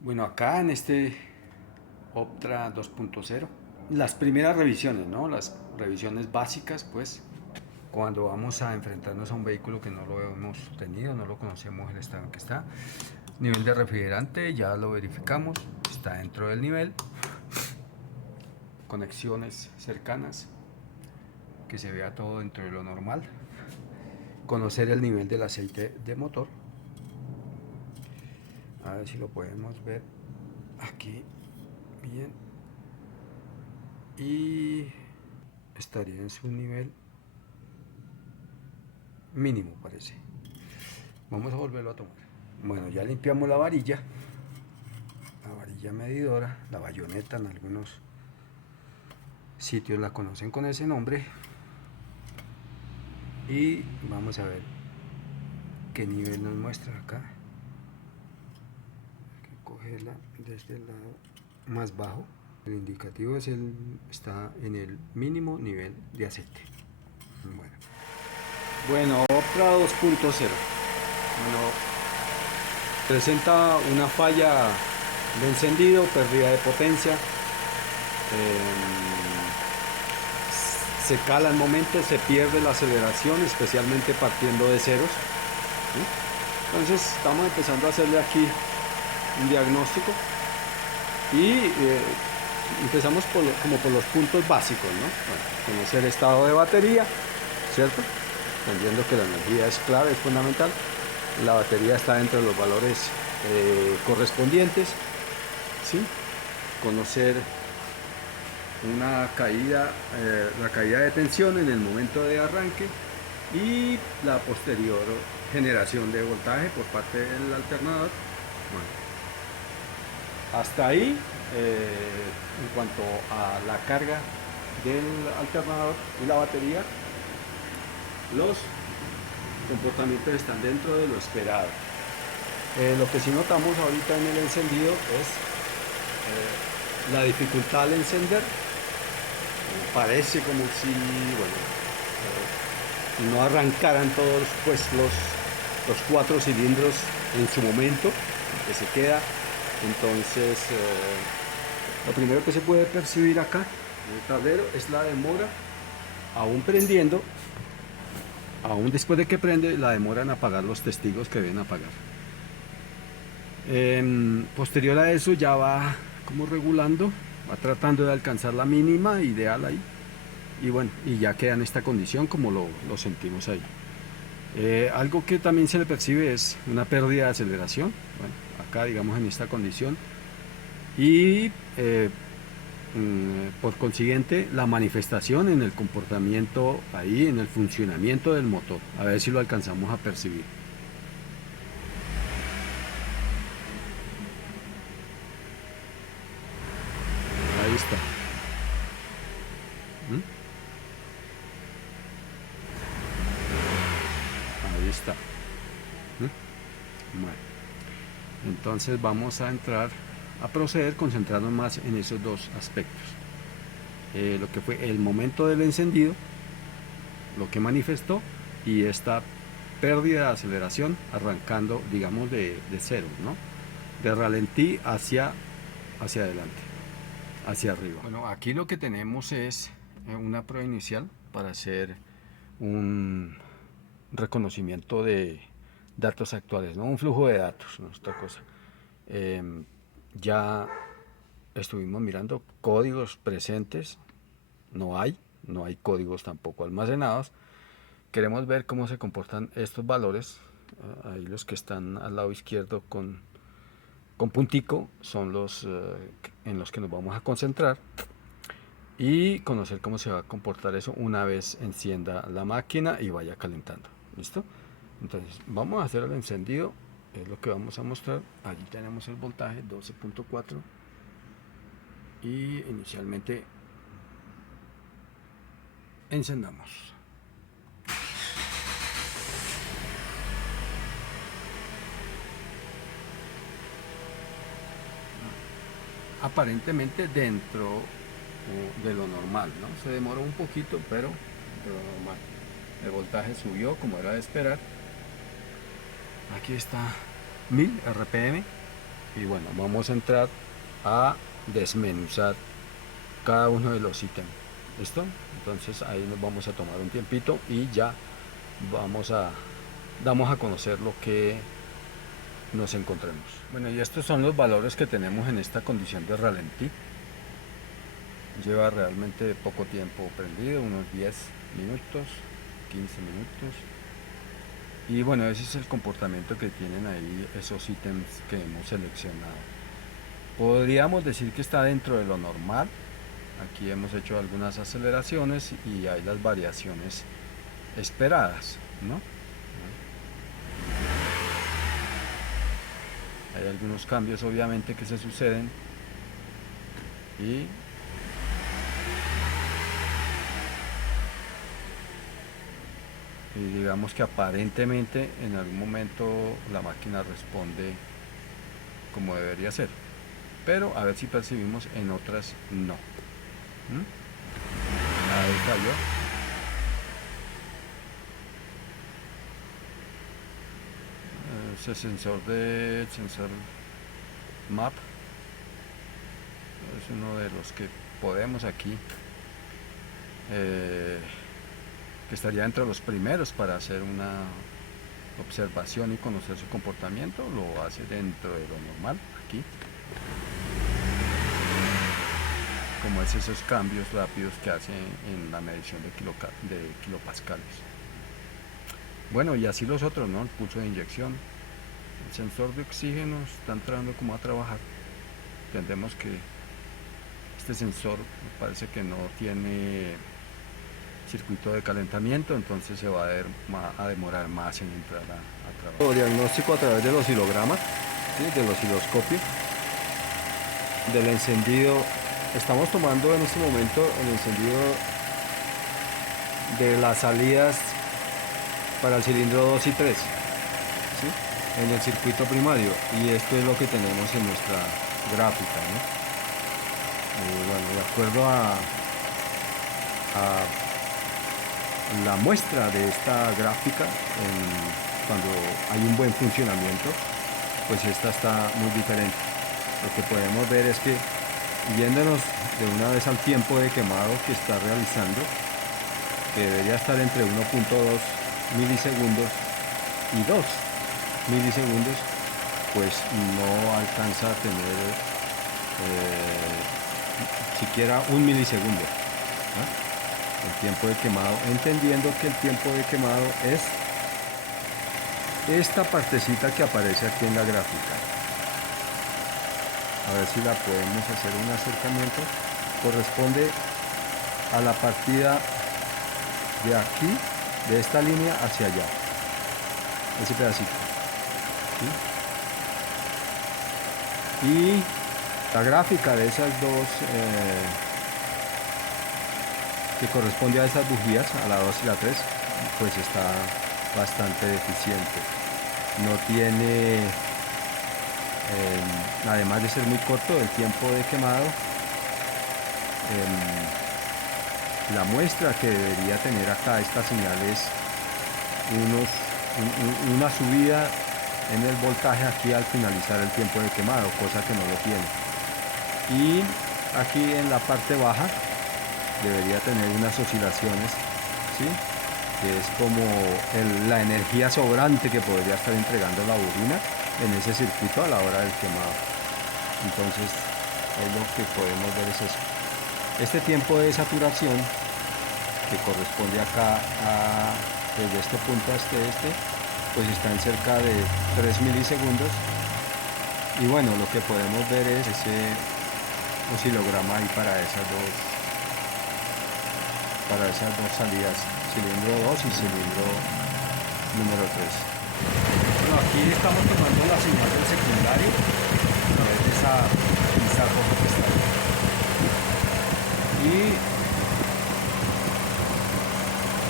Bueno, acá en este Optra 2.0, las primeras revisiones, ¿no? Las revisiones básicas, pues, cuando vamos a enfrentarnos a un vehículo que no lo hemos tenido, no lo conocemos el estado en que está. Nivel de refrigerante, ya lo verificamos, está dentro del nivel. Conexiones cercanas, que se vea todo dentro de lo normal. Conocer el nivel del aceite de motor. A ver si lo podemos ver aquí bien. Y estaría en su nivel mínimo, parece. Vamos a volverlo a tomar. Bueno, ya limpiamos la varilla medidora, la bayoneta, en algunos sitios la conocen con ese nombre. Y vamos a ver qué nivel nos muestra acá. Hay que cogerla desde el lado más bajo. El indicativo está en el mínimo nivel de aceite. Bueno, Optra 2.0. Bueno, presenta una falla de encendido, pérdida de potencia. Se cala al momento, se pierde la aceleración, especialmente partiendo de ceros. ¿Sí? Entonces estamos empezando a hacerle aquí un diagnóstico y empezamos como por los puntos básicos, ¿no? Bueno, conocer el estado de batería, ¿cierto? Entendiendo que la energía es clave, es fundamental. La batería está dentro de los valores correspondientes, ¿sí? Conocer una caída, la caída de tensión en el momento de arranque y la posterior generación de voltaje por parte del alternador. Bueno, hasta ahí, en cuanto a la carga del alternador y la batería, los comportamientos están dentro de lo esperado. Lo que sí notamos ahorita en el encendido es la dificultad al encender. Parece como si, bueno, no arrancaran todos pues los 4 cilindros en su momento, que se queda. Entonces, lo primero que se puede percibir acá en el tablero es la demora, aún prendiendo, aún después de que prende, la demora en apagar los testigos que deben apagar. Posterior a eso ya va como regulando, va tratando de alcanzar la mínima ideal ahí. Y bueno, y ya queda en esta condición como lo sentimos ahí. Algo que también se le percibe es una pérdida de aceleración, bueno, acá digamos en esta condición, y por consiguiente la manifestación en el comportamiento ahí, en el funcionamiento del motor, a ver si lo alcanzamos a percibir. Ahí está. ¿Mm? Ahí está. Bueno, entonces vamos a entrar a proceder concentrarnos más en esos dos aspectos. Lo que fue el momento del encendido, lo que manifestó, y esta pérdida de aceleración arrancando, digamos, de cero, ¿no? De ralentí hacia adelante, hacia arriba. Bueno, aquí lo que tenemos es una prueba inicial para hacer un reconocimiento de datos actuales, ¿no? Un flujo de datos, no es otra cosa. Ya estuvimos mirando códigos presentes, no hay códigos tampoco almacenados. Queremos ver cómo se comportan estos valores. Ahí los que están al lado izquierdo con puntico son los en los que nos vamos a concentrar y conocer cómo se va a comportar eso una vez encienda la máquina y vaya calentando. ¿Listo? Entonces vamos a hacer el encendido, es lo que vamos a mostrar. Allí tenemos el voltaje 12.4 y inicialmente encendamos. Aparentemente dentro de lo normal, ¿no? Se demoró un poquito, pero de lo normal. El voltaje subió como era de esperar. Aquí está 1000 RPM. Y bueno, vamos a entrar a desmenuzar cada uno de los ítems. ¿Listo? Entonces ahí nos vamos a tomar un tiempito y ya damos a conocer lo que nos encontremos. Bueno, y estos son los valores que tenemos en esta condición de ralentí. Lleva realmente poco tiempo prendido, unos 10 minutos, 15 minutos. Y bueno, ese es el comportamiento que tienen ahí esos ítems que hemos seleccionado. Podríamos decir que está dentro de lo normal. Aquí hemos hecho algunas aceleraciones y hay las variaciones esperadas, ¿no? Hay algunos cambios obviamente que se suceden y digamos que aparentemente en algún momento la máquina responde como debería ser, pero a ver si percibimos en otras no. Ahí cayó. Ese sensor MAP es uno de los que podemos aquí que estaría entre los primeros para hacer una observación y conocer su comportamiento. Lo hace dentro de lo normal aquí, como es esos cambios rápidos que hace en la medición de kilopascales. Bueno, y así los otros, ¿no? El pulso de inyección, el sensor de oxígeno está entrando como a trabajar. Entendemos que este sensor me parece que no tiene circuito de calentamiento, entonces se va a demorar más en entrar a trabajar. Diagnóstico a través del oscilograma, ¿sí? Del osciloscopio, del encendido. Estamos tomando en este momento el encendido de las salidas para el cilindro 2 y 3, ¿sí? En el circuito primario, y esto es lo que tenemos en nuestra gráfica, ¿no? Bueno, de acuerdo a la muestra de esta gráfica, cuando hay un buen funcionamiento, pues esta está muy diferente. Lo que podemos ver es que, yéndonos de una vez al tiempo de quemado que está realizando, que debería estar entre 1.2 milisegundos y 2 milisegundos, pues no alcanza a tener siquiera 1 milisegundo, ¿no? El tiempo de quemado, entendiendo que el tiempo de quemado es esta partecita que aparece aquí en la gráfica. A ver si la podemos hacer un acercamiento. Corresponde a la partida de aquí, de esta línea hacia allá, ese pedacito, ¿sí? Y la gráfica de esas dos que corresponde a esas bujías, a la 2 y la 3, pues está bastante deficiente. No tiene, además de ser muy corto el tiempo de quemado, la muestra que debería tener acá esta señal es una subida en el voltaje aquí al finalizar el tiempo de quemado, cosa que no lo tiene. Y aquí en la parte baja debería tener unas oscilaciones, ¿sí? Que es como la energía sobrante que podría estar entregando la bobina en ese circuito a la hora del quemado. Entonces, lo que podemos ver es eso. Este tiempo de saturación, que corresponde acá desde este punto hasta este, pues está en cerca de 3 milisegundos. Y bueno, lo que podemos ver es ese oscilograma ahí para esas dos salidas, cilindro 2 y cilindro número 3. Bueno, aquí estamos tomando la señal del secundario a través de esa pinza roja que está ahí. Y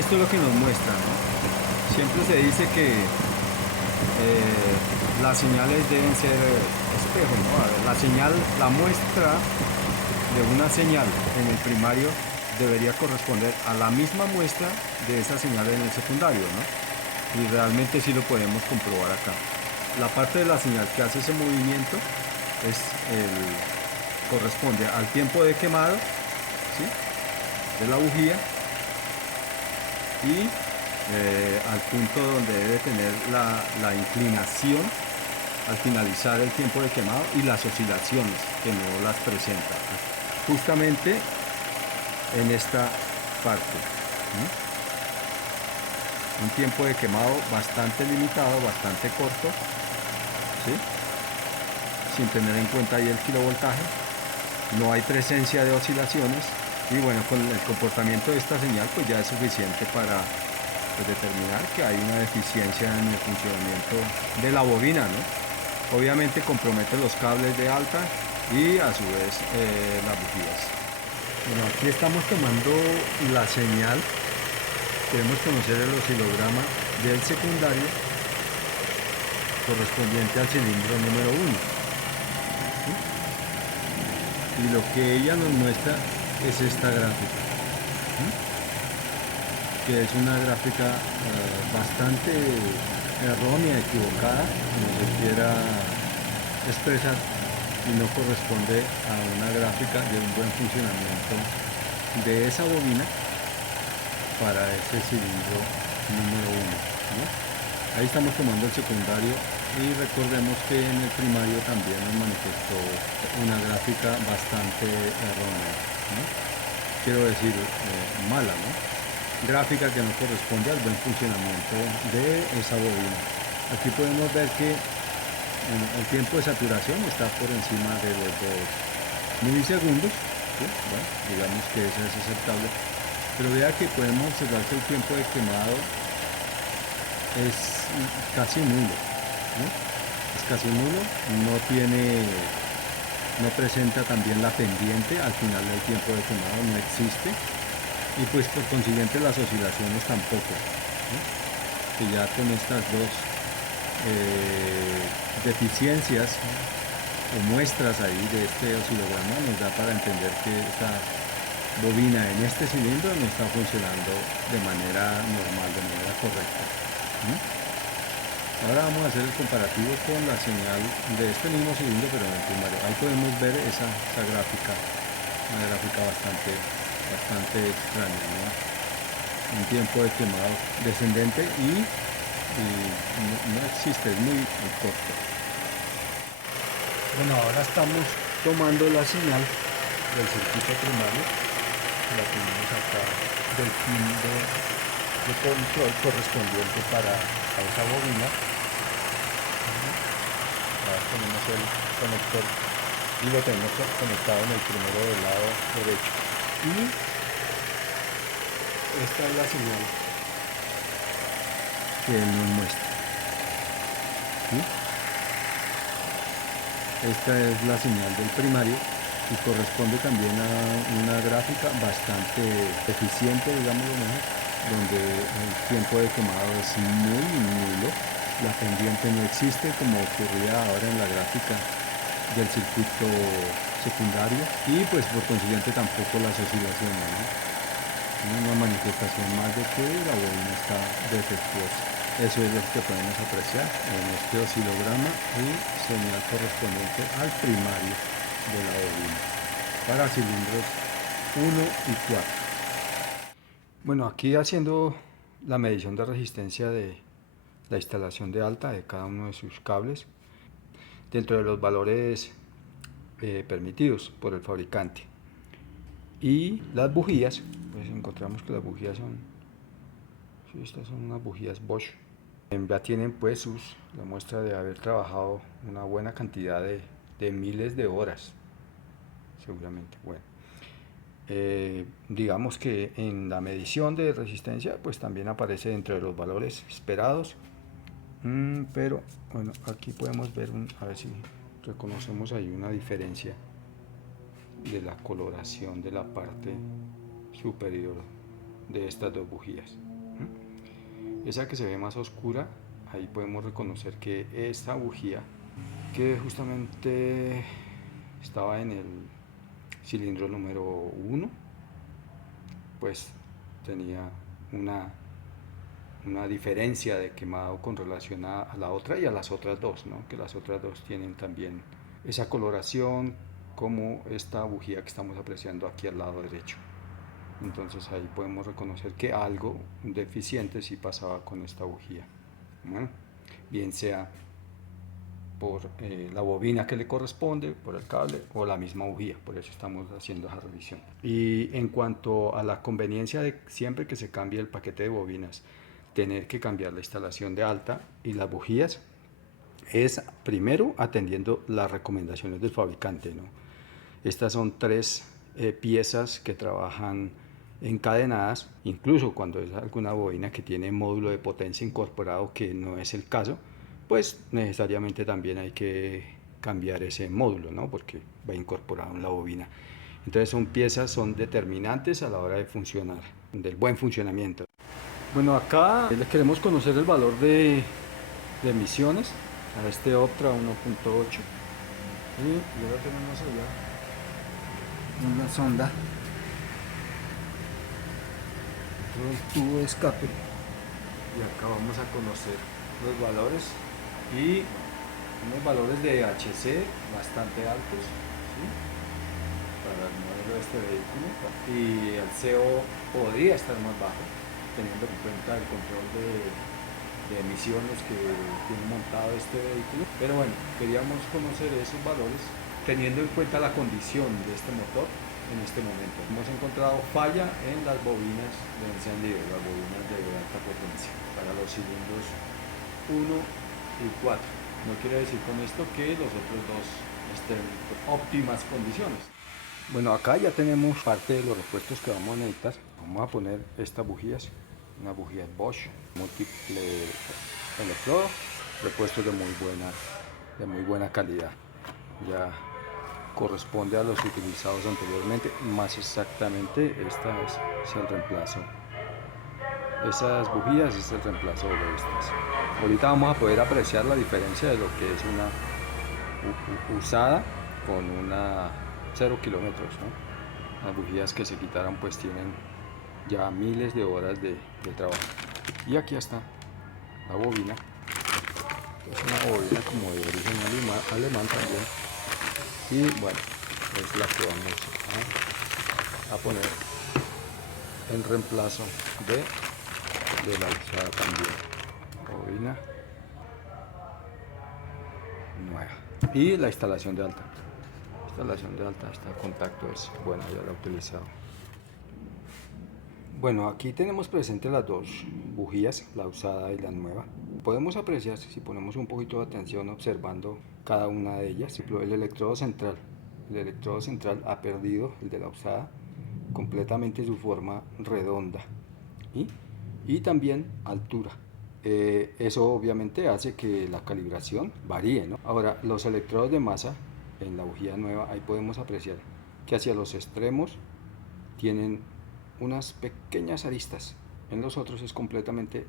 esto es lo que nos muestra, ¿no? Siempre se dice que las señales deben ser espejo, ¿no? A ver, la muestra de una señal en el primario debería corresponder a la misma muestra de esa señal en el secundario, ¿no? Y realmente sí lo podemos comprobar acá. la parte de la señal que hace ese movimiento corresponde al tiempo de quemado, ¿sí?, de la bujía, y al punto donde debe tener la inclinación al finalizar el tiempo de quemado, y las oscilaciones que no las presenta justamente en esta parte. Un tiempo de quemado bastante limitado, bastante corto, ¿sí?, sin tener en cuenta ahí el kilovoltaje. No hay presencia de oscilaciones, y bueno, con el comportamiento de esta señal pues ya es suficiente para determinar que hay una deficiencia en el funcionamiento de la bobina, ¿no? Obviamente compromete los cables de alta y a su vez las bujías. Bueno, aquí estamos tomando la señal. Queremos conocer el oscilograma del secundario correspondiente al cilindro número 1. ¿Sí? Y lo que ella nos muestra es esta gráfica, ¿sí?, que es una gráfica bastante errónea, equivocada, como se quiera expresar, y no corresponde a una gráfica de un buen funcionamiento de esa bobina para ese cilindro número 1, ¿no? Ahí estamos tomando el secundario, y recordemos que en el primario también nos manifestó una gráfica bastante errónea, ¿no? Quiero decir, mala, ¿no? Gráfica que no corresponde al buen funcionamiento de esa bobina. Aquí podemos ver que el tiempo de saturación está por encima de los 2 milisegundos, ¿sí? Bueno, digamos que eso es aceptable, pero vea que podemos observar que el tiempo de quemado es casi nulo, ¿no? Es casi nulo, no presenta también la pendiente al final del tiempo de quemado, no existe, y pues por consiguiente las oscilaciones tampoco, ¿no? Que ya con estas dos deficiencias o muestras ahí de este oscilograma nos da para entender que esta bobina en este cilindro no está funcionando de manera normal, de manera correcta. Ahora vamos a hacer el comparativo con la señal de este mismo cilindro, pero en el primario. Ahí podemos ver esa gráfica, una gráfica bastante extraña, ¿no? Un tiempo de quemado descendente y no existe, es muy corto. Bueno, ahora estamos tomando la señal del circuito primario, la tenemos acá, del pin de control correspondiente para esa bobina. Ahora tenemos el conector y lo tenemos conectado en el primero del lado derecho, y esta es la señal que él nos muestra, ¿sí? Esta es la señal del primario y corresponde también a una gráfica bastante eficiente, digámoslo mejor, donde el tiempo de quemado es muy nulo, la pendiente no existe como ocurría ahora en la gráfica del circuito secundario, y pues por consiguiente tampoco las oscilaciones, ¿no? Una manifestación más de que la bobina está defectuosa. Eso es lo que podemos apreciar en este oscilograma y señal correspondiente al primario de la bobina para cilindros 1 y 4. Bueno, aquí haciendo la medición de resistencia de la instalación de alta de cada uno de sus cables dentro de los valores permitidos por el fabricante. Y las bujías, pues encontramos que las bujías son, sí, estas son unas bujías Bosch. Ya tienen pues la muestra de haber trabajado una buena cantidad de miles de horas, seguramente. Bueno, digamos que en la medición de resistencia pues también aparece dentro de los valores esperados, pero bueno, aquí podemos ver, a ver si reconocemos ahí una diferencia de la coloración de la parte superior de estas dos bujías. Esa que se ve más oscura, ahí podemos reconocer que esta bujía, que justamente estaba en el cilindro número 1, pues tenía una una diferencia de quemado con relación a la otra y a las otras dos, ¿no? Que las otras dos tienen también esa coloración como esta bujía que estamos apreciando aquí al lado derecho. Entonces ahí podemos reconocer que algo deficiente sí pasaba con esta bujía. Bueno, bien sea por la bobina que le corresponde, por el cable o la misma bujía, por eso estamos haciendo esa revisión. Y en cuanto a la conveniencia de siempre que se cambie el paquete de bobinas, tener que cambiar la instalación de alta y las bujías, es primero atendiendo las recomendaciones del fabricante, ¿no? Estas son tres piezas que trabajan encadenadas, incluso cuando es alguna bobina que tiene módulo de potencia incorporado, que no es el caso, pues necesariamente también hay que cambiar ese módulo, ¿no? Porque va incorporado en la bobina. Entonces son piezas, son determinantes a la hora de funcionar, del buen funcionamiento. Bueno, acá les queremos conocer el valor de emisiones a este Optra 1.8 y ahora tenemos allá una sonda, todo el tubo de escape, y acá vamos a conocer los valores y unos valores de HC bastante altos, ¿sí? Para el modelo de este vehículo, y el CO podría estar más bajo teniendo en cuenta el control de emisiones que tiene montado este vehículo, pero bueno, queríamos conocer esos valores teniendo en cuenta la condición de este motor en este momento. Hemos encontrado falla en las bobinas de encendido, las bobinas de alta potencia para los cilindros 1 y 4. No quiere decir con esto que los otros dos estén en óptimas condiciones. Bueno, acá ya tenemos parte de los repuestos que vamos a necesitar. Vamos a poner estas bujías, unas bujías Bosch, múltiple electrodo, repuestos de muy buena calidad. Ya corresponde a los utilizados anteriormente, más exactamente es el reemplazo. Esas bujías es el reemplazo de estas. Ahorita vamos a poder apreciar la diferencia de lo que es una usada con una 0 kilómetros, ¿no? Las bujías que se quitaron pues tienen ya miles de horas de trabajo. Y aquí está la bobina. Es una bobina como de origen alemán también. Y bueno, es la que vamos a poner en reemplazo de la usada también. Bobina nueva. Y la instalación de alta. Este contacto es bueno, ya lo he utilizado. Bueno, aquí tenemos presentes las dos bujías, la usada y la nueva. Podemos apreciar, si ponemos un poquito de atención observando cada una de ellas, el electrodo central. El electrodo central ha perdido, el de la usada, completamente su forma redonda y también altura. Eso obviamente hace que la calibración varíe, ¿no? Ahora, los electrodos de masa en la bujía nueva, ahí podemos apreciar que hacia los extremos tienen unas pequeñas aristas, en los otros es completamente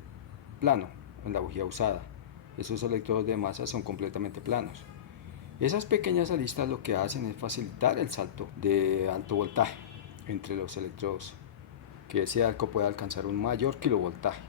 plano, en la bujía usada. Esos electrodos de masa son completamente planos. Esas pequeñas aristas lo que hacen es facilitar el salto de alto voltaje entre los electrodos, que ese arco puede alcanzar un mayor kilovoltaje.